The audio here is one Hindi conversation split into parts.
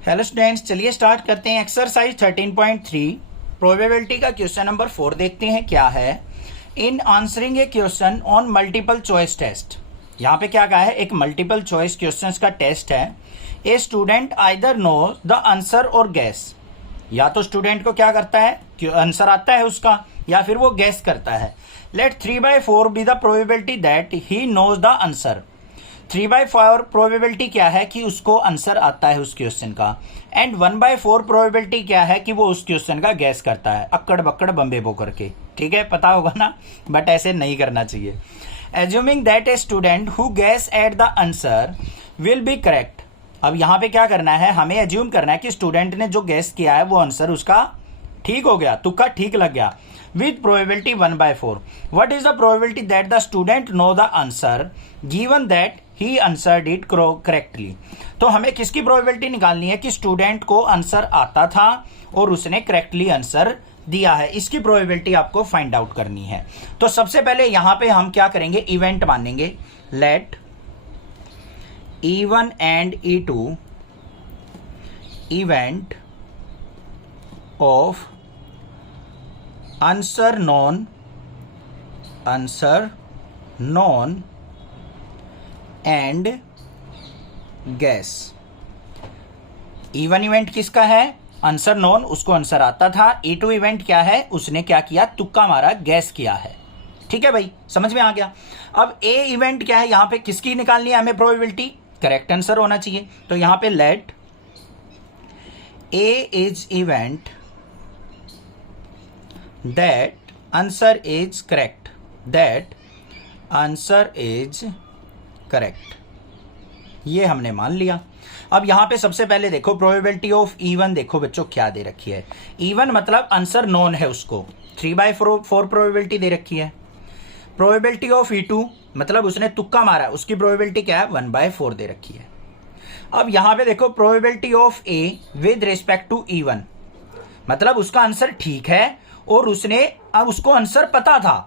हेलो स्टूडेंट्स, चलिए स्टार्ट करते हैं। एक्सरसाइज 13.3 प्रोबेबिलिटी का क्वेश्चन नंबर 4 देखते हैं क्या है। In answering a question on multiple choice test, यहाँ पे क्या कहा है, एक मल्टीपल चॉइस क्वेश्चंस का टेस्ट है। A student either know the answer और गैस, या तो स्टूडेंट को क्या करता है, आंसर आता है उसका, या फिर वो गैस करता है। Let 3/4 be the probability that he knows the answer. 3/4 probability क्या है कि उसको आंसर आता है उस क्वेश्चन का, एंड 1/4 प्रोबेबिलिटी क्या है कि वो उस क्वेश्चन का गैस करता है, अक्कड़ बक्कड़ बम्बे बो करके। ठीक है, पता होगा ना, बट ऐसे नहीं करना चाहिए। Assuming that a student who gas at the answer will be correct. अब यहाँ पे क्या करना है, हमें एज्यूम करना है कि स्टूडेंट ने जो गैस किया है वो आंसर उसका ठीक हो गया, तुक्का ठीक लग गया। With probability 1/4 what is the probability that the student no the answer given that he answered it correctly. तो हमें किसकी प्रोबेबिलिटी निकालनी है कि स्टूडेंट को आंसर आता था और उसने करेक्टली आंसर दिया है, इसकी प्रोबेबिलिटी आपको फाइंड आउट करनी है। तो सबसे पहले यहां पे हम क्या करेंगे, इवेंट मानेंगे। Let E1 and E2 event of answer known and guess. E1 event किसका है, आंसर नॉन, उसको आंसर आता था। E2 इवेंट क्या है, उसने क्या किया, तुक्का मारा, गैस किया है। ठीक है भाई, समझ में आ गया। अब A इवेंट क्या है, यहां पे किसकी निकालनी है हमें प्रोबेबिलिटी, करेक्ट आंसर होना चाहिए। तो यहां पे let A is event that answer is correct, that answer is correct, ये हमने मान लिया। अब यहां पे सबसे पहले देखो प्रोबेबिलिटी ऑफ E1, देखो बच्चों क्या दे रखी है। E1 मतलब आंसर नॉन है, उसको 3/4 प्रोबेबिलिटी दे रखी है। प्रोबेबिलिटी ऑफ E2 मतलब उसने तुक्का मारा, उसकी प्रोबेबिलिटी क्या है, 1/4 दे रखी है। अब यहां पे देखो probability of A with respect to E1 मतलब उसका आंसर ठीक है और उसको आंसर पता था।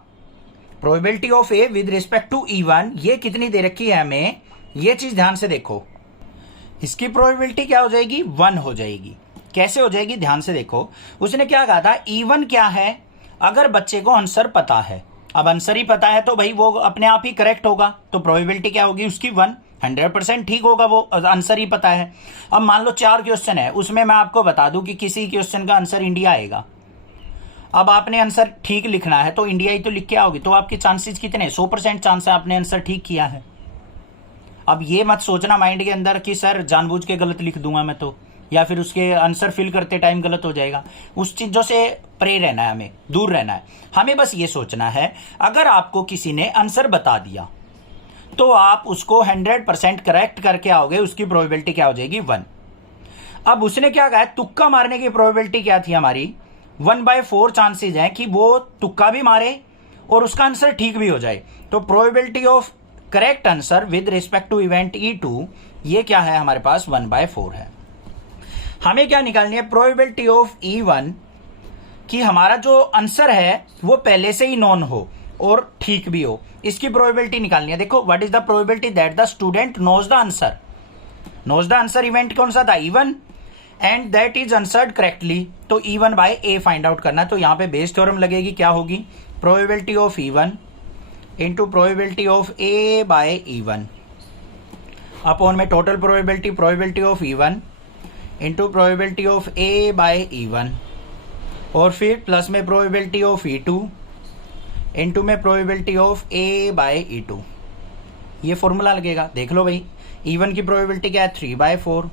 Probability of A with respect to E1 ये कितनी दे रखी है हमें, ये चीज ध्यान से देखो। इसकी प्रोबेबिलिटी क्या हो जाएगी, 1 हो जाएगी। कैसे हो जाएगी, ध्यान से देखो। उसने क्या कहा था, E1 क्या है, अगर बच्चे को आंसर पता है, अब आंसर ही पता है तो भाई वो अपने आप ही करेक्ट होगा, तो प्रोबेबिलिटी क्या होगी उसकी 1, 100% ठीक होगा, वो आंसर ही पता है। अब मान लो 4 क्वेश्चन है, उसमें मैं आपको बता दूं कि किसी क्वेश्चन का आंसर इंडिया आएगा। अब आपने आंसर ठीक लिखना है तो इंडिया ही तो लिख के आओगे, तो आपके चांसेस कितने, 100% चांस है आपने आंसर ठीक किया है। अब ये मत सोचना माइंड के अंदर कि सर जानबूझ के गलत लिख दूंगा मैं तो, या फिर उसके आंसर फिल करते टाइम गलत हो जाएगा। उस चीजों से परे रहना है, हमें दूर रहना है। हमें बस ये सोचना है, अगर आपको किसी ने आंसर बता दिया तो आप उसको 100% करेक्ट करके आओगे, उसकी प्रोबेबिलिटी क्या हो जाएगी, 1। अब उसने क्या कहा, तुक्का मारने की प्रोबेबिलिटी क्या थी हमारी, 1/4 चांसेस है कि वो तुक्का भी मारे और उसका आंसर ठीक भी हो जाए। तो probability of correct answer with respect to event E2 ये क्या है हमारे पास, 1/4 है। हमें क्या निकालनी है, प्रोबेबिलिटी ऑफ E1 कि हमारा जो आंसर है वो पहले से ही नॉन हो और ठीक भी हो, इसकी प्रोबेबिलिटी निकालनी है। देखो what is the probability that the student knows the answer. Knows the answer event कौन सा था, E1, and that is answered correctly, तो E1/A फाइंड आउट करना है। तो यहां पे बेस थ्योरम लगेगी, क्या होगी, probability of E1 into probability of A/E1 upon में total probability of E1 into probability of A/E1 और फिर प्लस में प्रोबेबिलिटी ऑफ E2 इंटू में प्रोबेबिलिटी ऑफ A/E2। ये फॉर्मूला लगेगा, देख लो भाई। E1 की प्रोबेबिलिटी क्या है, 3/4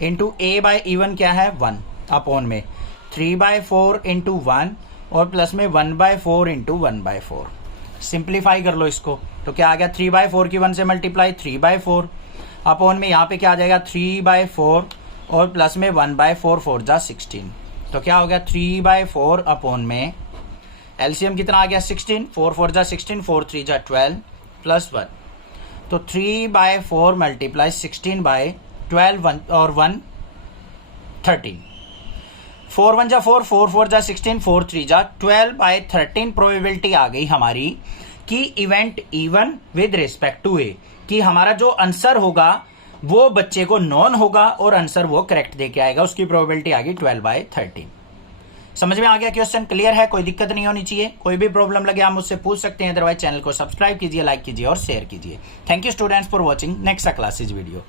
इंटू A/E1 क्या है, 1 अपॉन में 3/4 इंटू 1 और प्लस में 1/4 इंटू 1/4। सिंप्लीफाई कर लो इसको, तो क्या आ गया, 3/4 की 1 से मल्टीप्लाई 3/4 अपॉन में यहाँ पे क्या आ जाएगा, 3/4 और प्लस में 1/4, 4 जा 16। तो क्या हो गया, 3/4 अपॉन में एलसीएम कितना आ गया, 16, 4 जा 16, 4 3 जा 12 प्लस 1, तो 3/4 मल्टीप्लाई 16/12 और 1 13, 4 1 जा 4, 4 4 जा 16, 4 3 जा 12/13 प्रोबेबिलिटी आ गई हमारी कि event E1 with respect to A, कि हमारा जो आंसर होगा वो बच्चे को नॉन होगा और आंसर वो करेक्ट दे के आएगा, उसकी प्रोबेबिलिटी आ गई 12/13। समझ में आ गया? क्वेश्चन क्लियर है? कोई दिक्कत नहीं होनी चाहिए। कोई भी प्रॉब्लम लगे आप मुझसे पूछ सकते हैं, अदरवाइज चैनल को सब्सक्राइब कीजिए, लाइक कीजिए और शेयर कीजिए। Thank you students for watching next classes video.